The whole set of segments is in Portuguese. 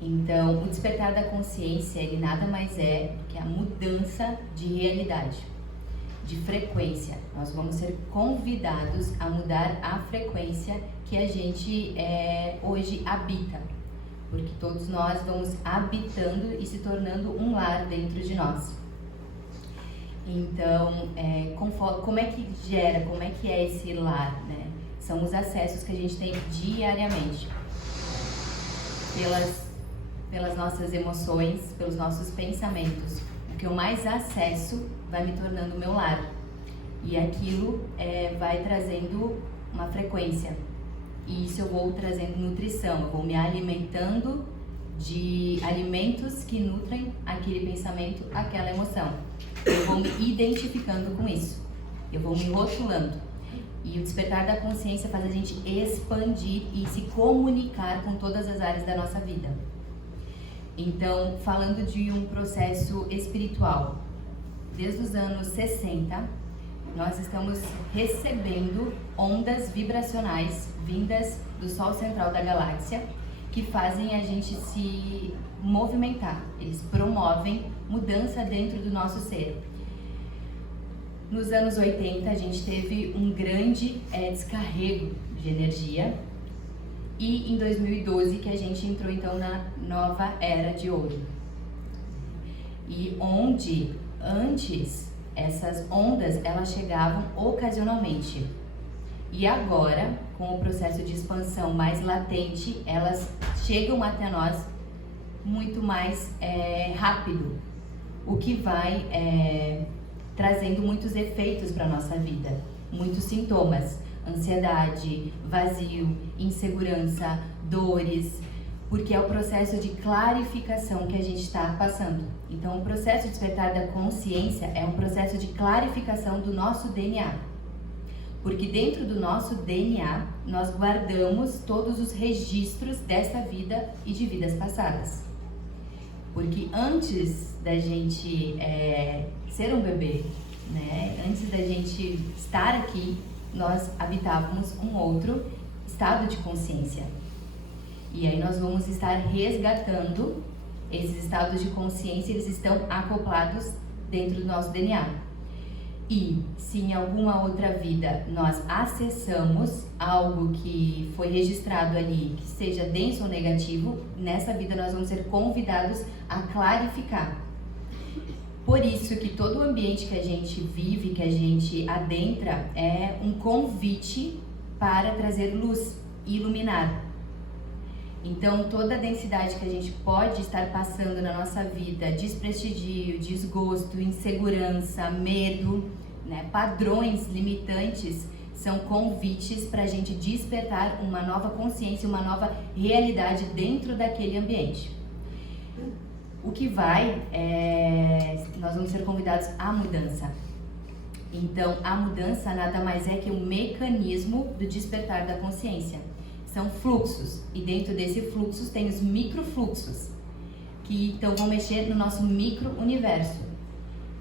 Então, o despertar da consciência, ele nada mais é do que a mudança de realidade, de frequência. Nós vamos ser convidados a mudar a frequência que a gente hoje habita, porque todos nós vamos habitando e se tornando um lar dentro de nós. Então, como é que gera, como é que é esse lar, né? São os acessos que a gente tem diariamente pelas nossas emoções, pelos nossos pensamentos. O que eu mais acesso vai me tornando o meu lar. E aquilo vai trazendo uma frequência. E isso eu vou trazendo nutrição, eu vou me alimentando de alimentos que nutrem aquele pensamento, aquela emoção. Eu vou me identificando com isso. Eu vou me rotulando. E o despertar da consciência faz a gente expandir e se comunicar com todas as áreas da nossa vida. Então, falando de um processo espiritual, desde os anos 60, nós estamos recebendo ondas vibracionais vindas do Sol central da galáxia, que fazem a gente se movimentar. Eles promovem mudança dentro do nosso ser. Nos anos 80, a gente teve um grande descarrego de energia, e em 2012 que a gente entrou então na nova era de ouro. E onde antes essas ondas elas chegavam ocasionalmente, e agora, com o processo de expansão mais latente, elas chegam até nós muito mais rápido, o que vai trazendo muitos efeitos para a nossa vida, muitos sintomas, ansiedade, vazio, insegurança, dores, porque é o processo de clarificação que a gente está passando. Então, o processo de despertar da consciência é um processo de clarificação do nosso DNA, porque dentro do nosso DNA nós guardamos todos os registros dessa vida e de vidas passadas. Porque antes da gente ser um bebê, né? Antes da gente estar aqui, nós habitávamos um outro estado de consciência. E aí nós vamos estar resgatando esses estados de consciência, eles estão acoplados dentro do nosso DNA. E se em alguma outra vida nós acessamos algo que foi registrado ali, que seja denso ou negativo, nessa vida nós vamos ser convidados a clarificar. Por isso que todo o ambiente que a gente vive, que a gente adentra, é um convite para trazer luz e iluminar. Então, toda a densidade que a gente pode estar passando na nossa vida, desprestígio, desgosto, insegurança, medo, né, padrões limitantes, são convites para a gente despertar uma nova consciência, uma nova realidade dentro daquele ambiente. O que nós vamos ser convidados à mudança. Então, a mudança nada mais é que um mecanismo do despertar da consciência. São fluxos, e dentro desse fluxo tem os microfluxos, que então vão mexer no nosso micro-universo.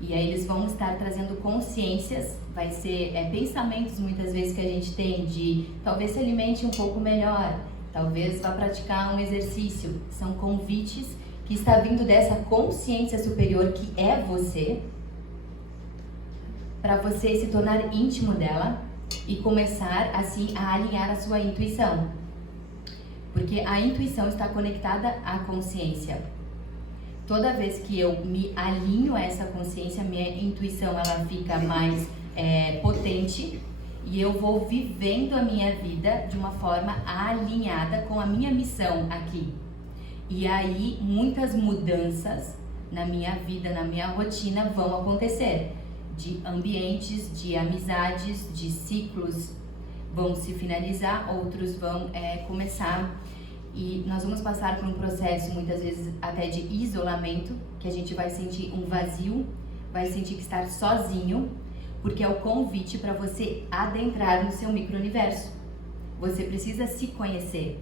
E aí eles vão estar trazendo consciências, vai ser pensamentos muitas vezes que a gente tem de talvez se alimente um pouco melhor, talvez vá praticar um exercício. São convites que está vindo dessa consciência superior que é você, para você se tornar íntimo dela e começar assim a alinhar a sua intuição. Porque a intuição está conectada à consciência. Toda vez que eu me alinho a essa consciência, minha intuição ela fica mais potente e eu vou vivendo a minha vida de uma forma alinhada com a minha missão aqui. E aí muitas mudanças na minha vida, na minha rotina vão acontecer. De ambientes, de amizades, de ciclos vão se finalizar, outros vão começar. E nós vamos passar por um processo, muitas vezes até de isolamento, que a gente vai sentir um vazio, vai sentir que está sozinho, porque é o convite para você adentrar no seu micro-universo. Você precisa se conhecer.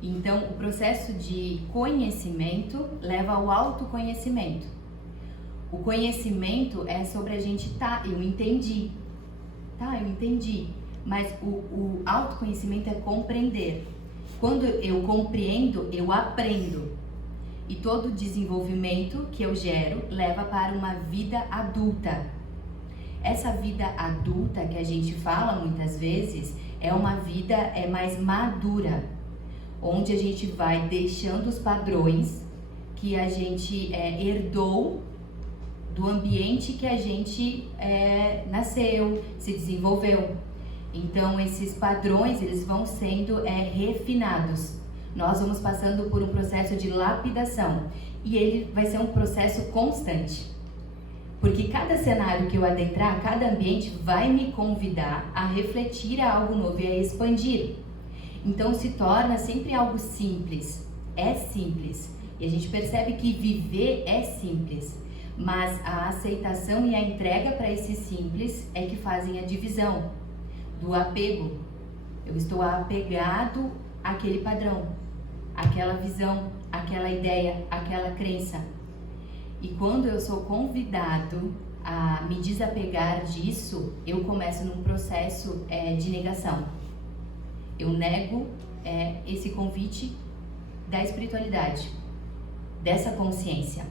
Então, o processo de conhecimento leva ao autoconhecimento. O conhecimento é sobre a gente, eu entendi. Mas o autoconhecimento é compreender. Quando eu compreendo, eu aprendo. E todo desenvolvimento que eu gero leva para uma vida adulta. Essa vida adulta que a gente fala muitas vezes é uma vida mais madura, onde a gente vai deixando os padrões que a gente herdou do ambiente que a gente nasceu, se desenvolveu. Então esses padrões, eles vão sendo refinados. Nós vamos passando por um processo de lapidação e ele vai ser um processo constante. Porque cada cenário que eu adentrar, cada ambiente vai me convidar a refletir a algo novo e a expandir. Então se torna sempre algo simples, é simples. E a gente percebe que viver é simples, mas a aceitação e a entrega para esse simples é que fazem a divisão do apego. Eu estou apegado àquele padrão, àquela visão, àquela ideia, àquela crença. E quando eu sou convidado a me desapegar disso, eu começo num processo de negação. Eu nego esse convite da espiritualidade, dessa consciência.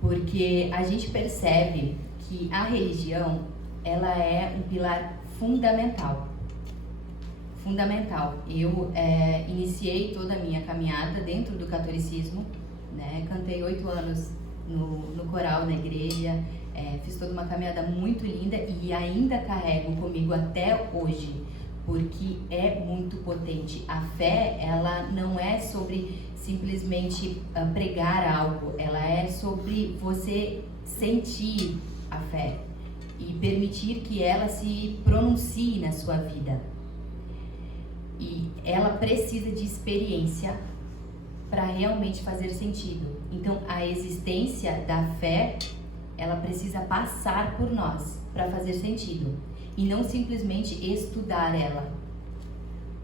Porque a gente percebe que a religião, ela é um pilar fundamental. Fundamental. Eu iniciei toda a minha caminhada dentro do catolicismo, né? Cantei 8 anos no coral, na igreja, fiz toda uma caminhada muito linda e ainda carrego comigo até hoje, porque é muito potente. A fé, ela não é sobre simplesmente pregar algo, ela é sobre você sentir a fé e permitir que ela se pronuncie na sua vida. E ela precisa de experiência para realmente fazer sentido. Então, a existência da fé, ela precisa passar por nós para fazer sentido. E não simplesmente estudar ela.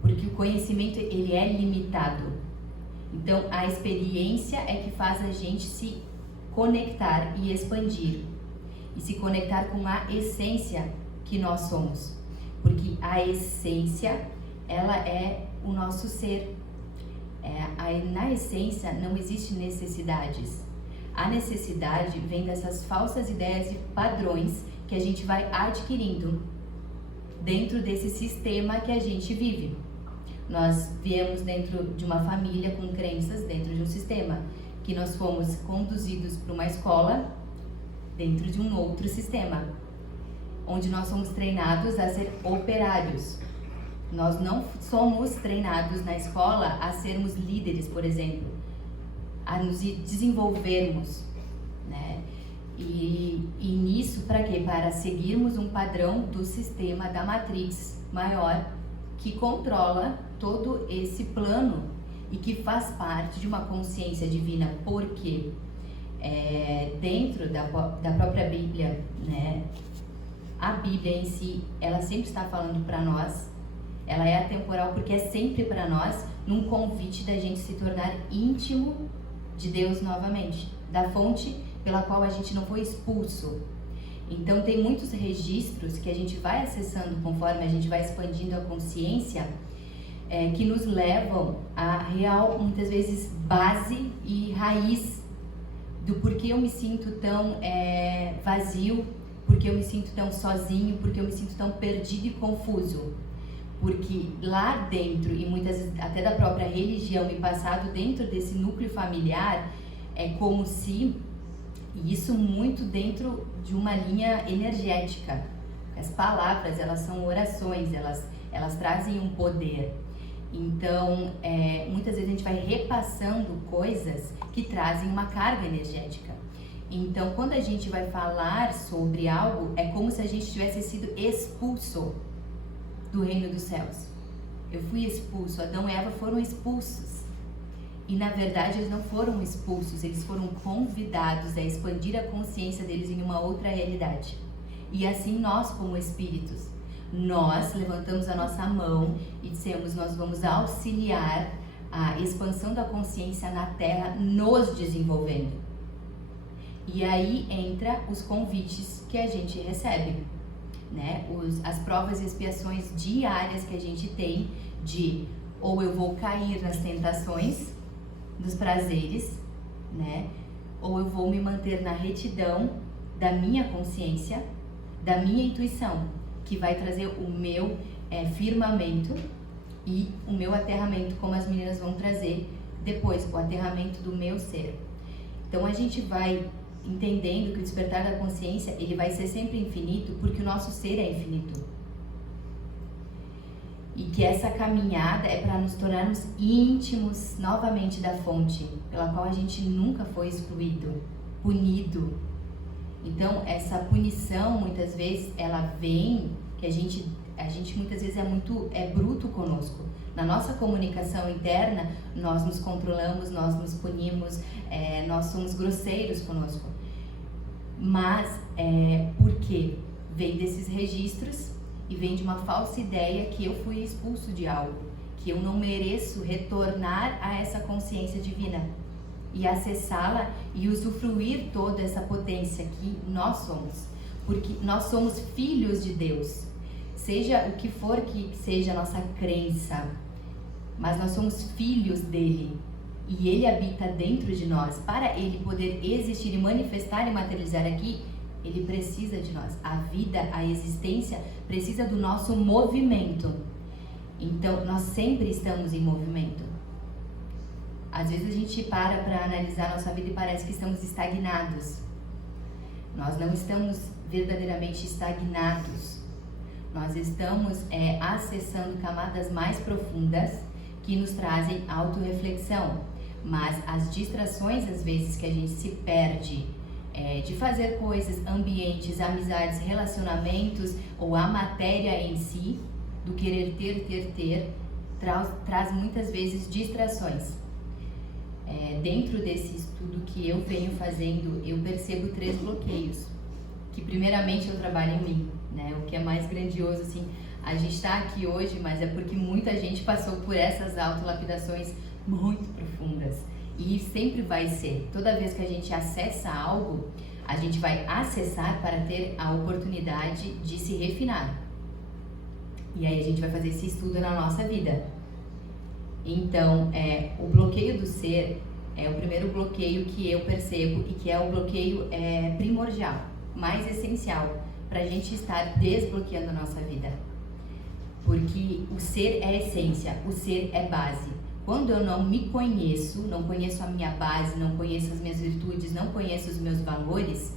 Porque o conhecimento, ele é limitado. Então, a experiência é que faz a gente se conectar e expandir. E se conectar com a essência que nós somos. Porque a essência, ela é o nosso ser. Na essência não existe necessidades. A necessidade vem dessas falsas ideias e padrões que a gente vai adquirindo dentro desse sistema que a gente vive. Nós viemos dentro de uma família com crenças dentro de um sistema, que nós fomos conduzidos para uma escola dentro de um outro sistema, onde nós somos treinados a ser operários. Nós não somos treinados na escola a sermos líderes, por exemplo, a nos desenvolvermos, né? E nisso, para quê? Para seguirmos um padrão do sistema da matriz maior que controla todo esse plano e que faz parte de uma consciência divina, porque dentro da própria Bíblia, né? A Bíblia em si, ela sempre está falando para nós. Ela é atemporal porque é sempre para nós num convite da gente se tornar íntimo de Deus novamente, da fonte pela qual a gente não foi expulso. Então tem muitos registros que a gente vai acessando conforme a gente vai expandindo a consciência, que nos levam à real, muitas vezes, base e raiz do porquê eu me sinto tão vazio, porque eu me sinto tão sozinho, porque eu me sinto tão perdido e confuso. Porque lá dentro, e muitas vezes até da própria religião e passado dentro desse núcleo familiar, é como se, e isso muito dentro de uma linha energética. As palavras, elas são orações, elas trazem um poder. Então, muitas vezes a gente vai repassando coisas que trazem uma carga energética. Então, quando a gente vai falar sobre algo, é como se a gente tivesse sido expulso do reino dos céus. Eu fui expulso, Adão e Eva foram expulsos. E na verdade eles não foram expulsos, eles foram convidados a expandir a consciência deles em uma outra realidade. E assim nós, como espíritos, nós levantamos a nossa mão e dissemos: nós vamos auxiliar a expansão da consciência na Terra, nos desenvolvendo. E aí entra os convites que a gente recebe, né? As provas e expiações diárias que a gente tem de ou eu vou cair nas tentações dos prazeres, né? Ou eu vou me manter na retidão da minha consciência, da minha intuição, que vai trazer o meu firmamento e o meu aterramento, como as meninas vão trazer depois, o aterramento do meu ser. Então a gente vai entendendo que o despertar da consciência, ele vai ser sempre infinito, porque o nosso ser é infinito. E que essa caminhada é para nos tornarmos íntimos novamente da fonte, pela qual a gente nunca foi excluído, punido. Então, essa punição, muitas vezes, ela vem, que a gente muitas vezes é bruto conosco. Na nossa comunicação interna, nós nos controlamos, nós nos punimos, nós somos grosseiros conosco. Mas, por quê? Vem desses registros e vem de uma falsa ideia que eu fui expulso de algo, que eu não mereço retornar a essa consciência divina e acessá-la e usufruir toda essa potência que nós somos, porque nós somos filhos de Deus, seja o que for que seja a nossa crença, mas nós somos filhos dele e ele habita dentro de nós. Para ele poder existir e manifestar e materializar aqui, ele precisa de nós. A vida, a existência precisa do nosso movimento. Então, nós sempre estamos em movimento. Às vezes a gente para analisar a nossa vida e parece que estamos estagnados. Nós não estamos verdadeiramente estagnados. Nós estamos acessando camadas mais profundas que nos trazem autorreflexão. Mas as distrações, às vezes, que a gente se perde de fazer coisas, ambientes, amizades, relacionamentos ou a matéria em si, do querer ter, traz muitas vezes distrações. Dentro desse estudo que eu venho fazendo, eu percebo 3 bloqueios, que primeiramente eu trabalho em mim, né? O que é mais grandioso, assim, a gente está aqui hoje, mas é porque muita gente passou por essas autolapidações muito profundas. E sempre vai ser, toda vez que a gente acessa algo, a gente vai acessar para ter a oportunidade de se refinar. E aí a gente vai fazer esse estudo na nossa vida. Então, o bloqueio do ser é o primeiro bloqueio que eu percebo e que é o bloqueio primordial, mais essencial, para a gente estar desbloqueando a nossa vida. Porque o ser é essência, o ser é base. Quando eu não me conheço, não conheço a minha base, não conheço as minhas virtudes, não conheço os meus valores,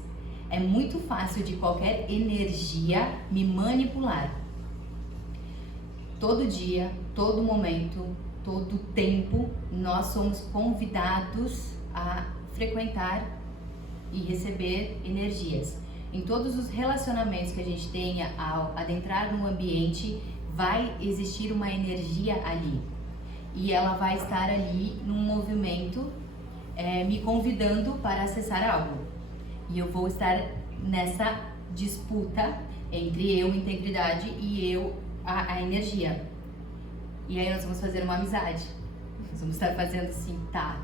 é muito fácil de qualquer energia me manipular. Todo dia, todo momento, todo tempo, nós somos convidados a frequentar e receber energias. Em todos os relacionamentos que a gente tenha, ao adentrar num ambiente, vai existir uma energia ali. E ela vai estar ali num movimento, me convidando para acessar algo. E eu vou estar nessa disputa entre eu, integridade, e eu, a energia. E aí nós vamos fazer uma amizade. Nós vamos estar fazendo assim, tá,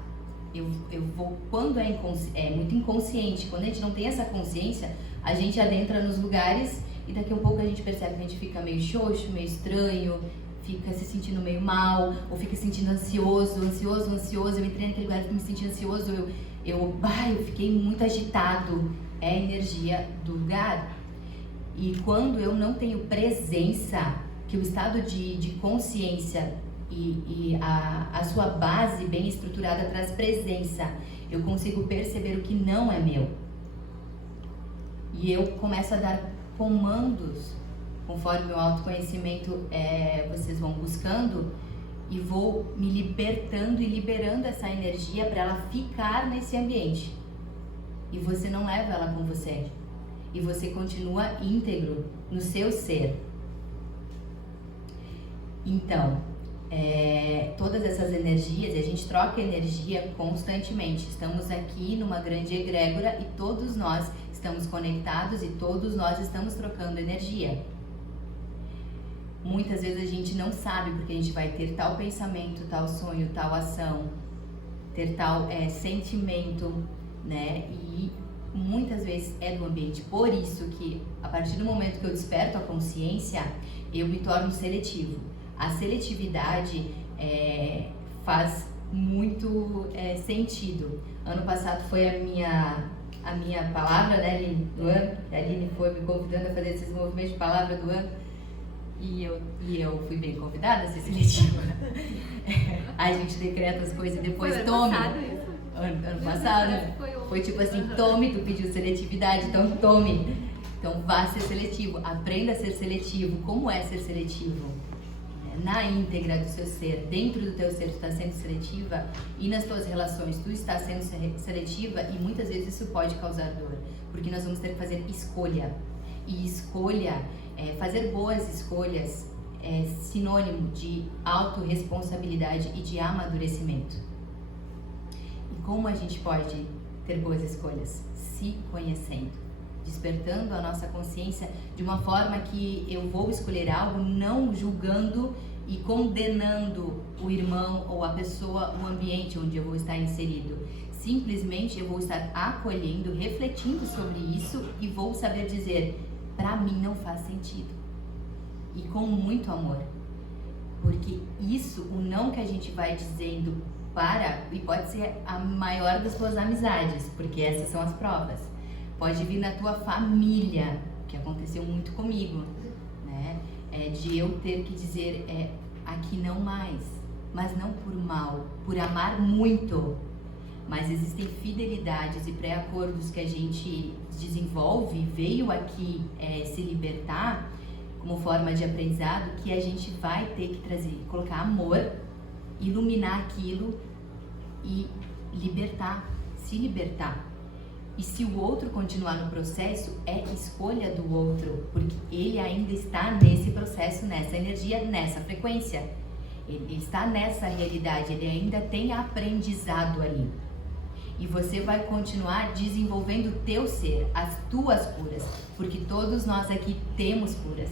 eu vou, quando é muito inconsciente, quando a gente não tem essa consciência, a gente adentra nos lugares e daqui a um pouco a gente percebe que a gente fica meio xoxo, meio estranho, fica se sentindo meio mal, ou fica se sentindo ansioso. Eu entrei naquele lugar e me senti ansioso, eu fiquei muito agitado. É a energia do lugar. E quando eu não tenho presença, que o estado de consciência e a sua base bem estruturada traz presença, eu consigo perceber o que não é meu. E eu começo a dar comandos, conforme o autoconhecimento vocês vão buscando, e vou me libertando e liberando essa energia para ela ficar nesse ambiente. E você não leva ela com você. E você continua íntegro no seu ser. Então, todas essas energias, a gente troca energia constantemente. Estamos aqui numa grande egrégora e todos nós estamos conectados e todos nós estamos trocando energia. Muitas vezes a gente não sabe porque a gente vai ter tal pensamento, tal sonho, tal ação, ter tal sentimento, né? E muitas vezes é do ambiente. Por isso que a partir do momento que eu desperto a consciência, eu me torno seletivo. A seletividade faz muito sentido. Ano passado foi a minha palavra, né, Aline, do ano. A Aline foi me convidando a fazer esses movimentos de palavra do ano. E eu fui bem convidada a ser seletiva. A gente decreta as coisas e depois tome. Ano passado. Foi tipo assim, tome, tu pediu seletividade, então tome. Então vá ser seletivo, aprenda a ser seletivo. Como é ser seletivo? Na íntegra do seu ser, dentro do teu ser tu está sendo seletiva, e nas tuas relações tu está sendo seletiva, e muitas vezes isso pode causar dor, porque nós vamos ter que fazer escolha. E escolha, fazer boas escolhas é sinônimo de autorresponsabilidade e de amadurecimento. E como a gente pode ter boas escolhas? Se conhecendo, despertando a nossa consciência de uma forma que eu vou escolher algo não julgando e condenando o irmão ou a pessoa, o ambiente onde eu vou estar inserido. Simplesmente eu vou estar acolhendo, refletindo sobre isso e vou saber dizer, para mim não faz sentido. E com muito amor. Porque isso, o não que a gente vai dizendo e pode ser a maior das tuas amizades, porque essas são as provas. Pode vir na tua família, que aconteceu muito comigo, né? De eu ter que dizer aqui não mais, mas não por mal, por amar muito. Mas existem fidelidades e pré-acordos que a gente desenvolve, veio aqui se libertar como forma de aprendizado, que a gente vai ter que trazer, colocar amor, iluminar aquilo e libertar, se libertar. E se o outro continuar no processo, é escolha do outro, porque ele ainda está nesse processo, nessa energia, nessa frequência. Ele está nessa realidade, ele ainda tem aprendizado ali. E você vai continuar desenvolvendo o teu ser, as tuas curas, porque todos nós aqui temos curas.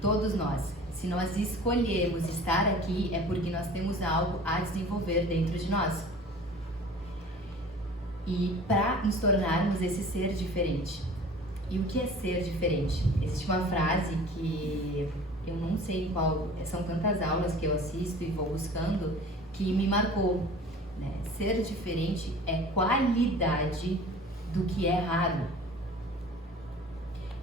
Todos nós. Se nós escolhermos estar aqui, é porque nós temos algo a desenvolver dentro de nós. E para nos tornarmos esse ser diferente. E o que é ser diferente? Existe uma frase que eu não sei qual, são tantas aulas que eu assisto e vou buscando, que me marcou, né? Ser diferente é qualidade do que é raro.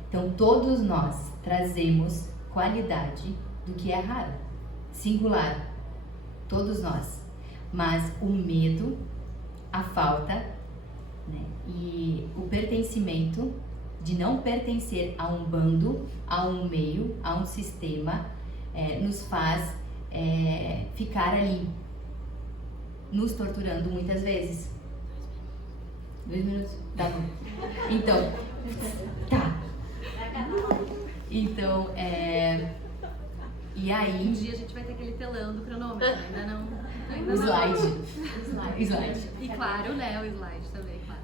Então todos nós trazemos qualidade do que é raro, singular, todos nós. Mas o medo, a falta, né, e o pertencimento, de não pertencer a um bando, a um meio, a um sistema, nos faz ficar ali, nos torturando muitas vezes. 2 minutos? Tá bom. Então, tá. Então, e aí... Um dia a gente vai ter aquele telão do cronômetro, ainda não. Slide. E claro, né, o slide também, claro.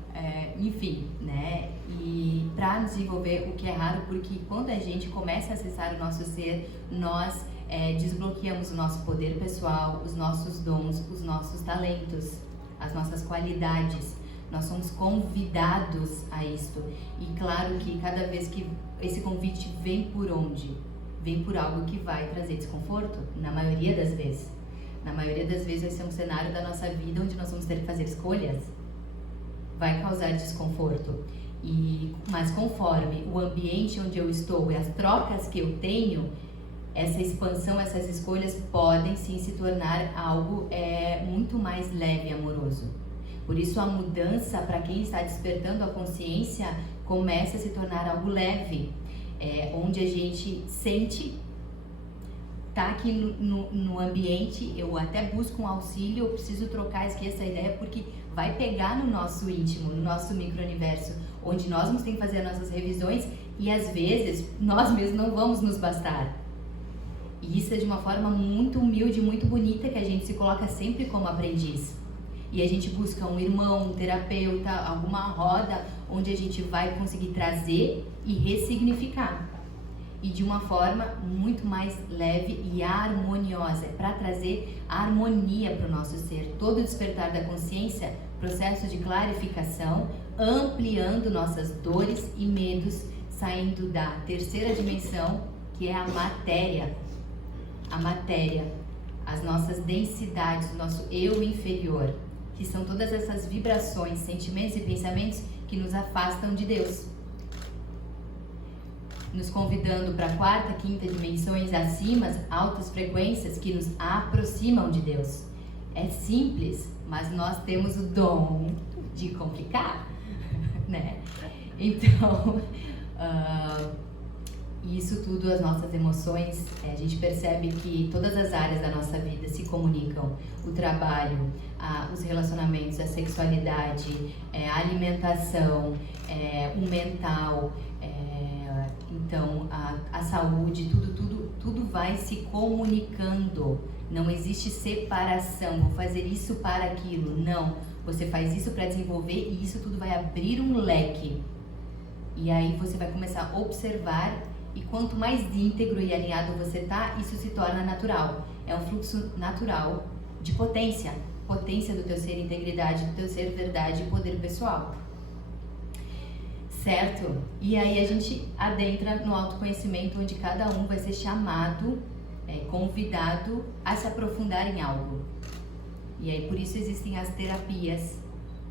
Enfim, né, e para desenvolver o que é raro, porque quando a gente começa a acessar o nosso ser, nós desbloqueamos o nosso poder pessoal, os nossos dons, os nossos talentos, as nossas qualidades. Nós somos convidados a isto. E claro que cada vez que esse convite vem por onde? Vem por algo que vai trazer desconforto, na maioria das vezes. Na maioria das vezes vai ser um cenário da nossa vida onde nós vamos ter que fazer escolhas. Vai causar desconforto. Mas conforme o ambiente onde eu estou e as trocas que eu tenho, essa expansão, essas escolhas podem sim se tornar algo muito mais leve e amoroso. Por isso a mudança, para quem está despertando a consciência, começa a se tornar algo leve, onde a gente sente, tá aqui no ambiente, eu até busco um auxílio, eu preciso trocar aqui essa ideia, porque vai pegar no nosso íntimo, no nosso micro-universo, onde nós vamos ter que fazer as nossas revisões e às vezes nós mesmos não vamos nos bastar. E isso é de uma forma muito humilde, muito bonita, que a gente se coloca sempre como aprendiz. E a gente busca um irmão, um terapeuta, alguma roda onde a gente vai conseguir trazer e ressignificar. E de uma forma muito mais leve e harmoniosa, para trazer harmonia para o nosso ser. Todo o despertar da consciência, processo de clarificação, ampliando nossas dores e medos, saindo da terceira dimensão, que é a matéria. A matéria, as nossas densidades, o nosso eu inferior, que são todas essas vibrações, sentimentos e pensamentos que nos afastam de Deus, nos convidando para a quarta, quinta dimensões acima, altas frequências que nos aproximam de Deus. É simples, mas nós temos o dom de complicar, né? Então, isso tudo, as nossas emoções, a gente percebe que todas as áreas da nossa vida se comunicam. O trabalho, os relacionamentos, a sexualidade, a alimentação, o mental, então a saúde, tudo vai se comunicando. Não existe separação, vou fazer isso para aquilo. Não, você faz isso para desenvolver e isso tudo vai abrir um leque. E aí você vai começar a observar, e quanto mais íntegro e alinhado você tá, isso se torna natural. É um fluxo natural de potência do teu ser, integridade, do teu ser, verdade e poder pessoal. Certo? E aí a gente adentra no autoconhecimento, onde cada um vai ser chamado, convidado a se aprofundar em algo. E aí por isso existem as terapias,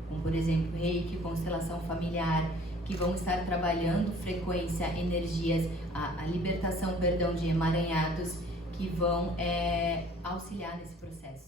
como por exemplo Reiki, constelação familiar, que vão estar trabalhando frequência, energias, a libertação, de emaranhados, que vão auxiliar nesse processo.